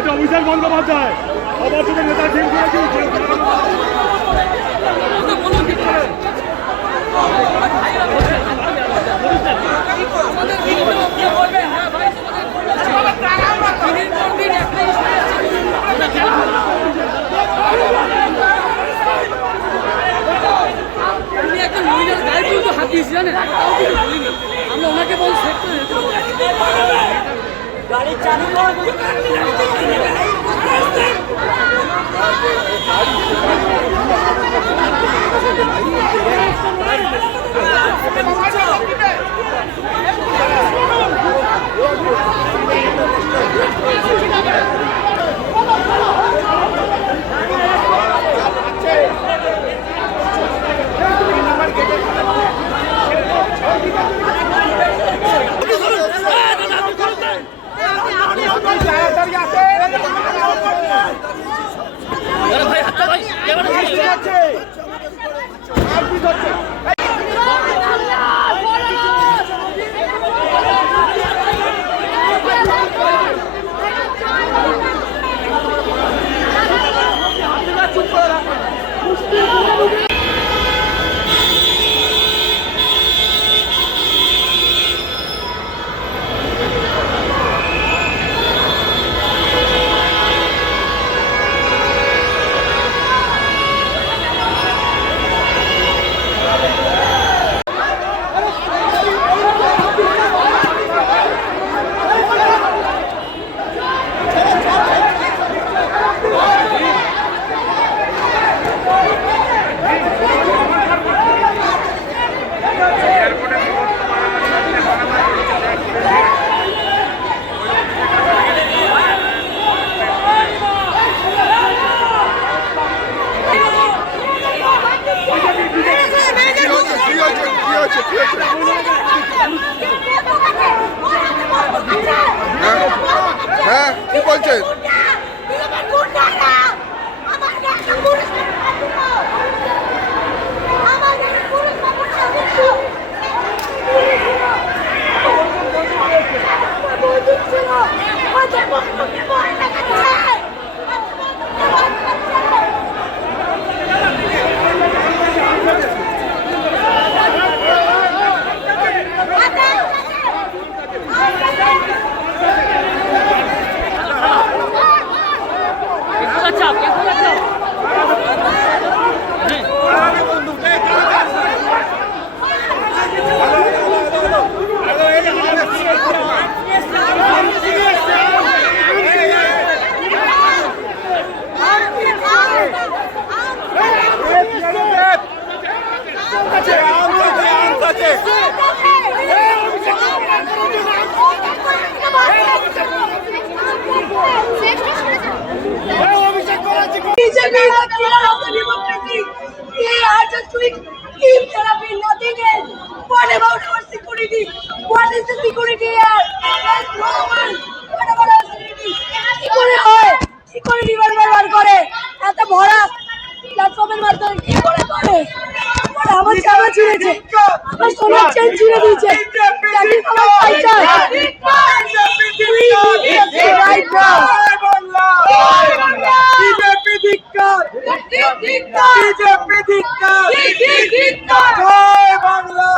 এটা অভিষেক বন্দ্যোপাধ্যায় অবশ্যই নেতা ঠিক আমরা ওনাকে বল গাড়ি চালু হ্যাঁ কি বলছেন? What about our security? What is the security here? There's no one. What about our security? কি করে হয়? কি করে বার করে? এত ভরা প্ল্যাটফর্মের মাধ্যমে কি করে করে? আমার জামা ছিঁড়েছে, আমার সোনার চেন ছিঁড়ে দিয়েছে। আমার পয়সা বিজেপি ধিক্কার, বিজেপি ধিক্কার, জয় বাংলা।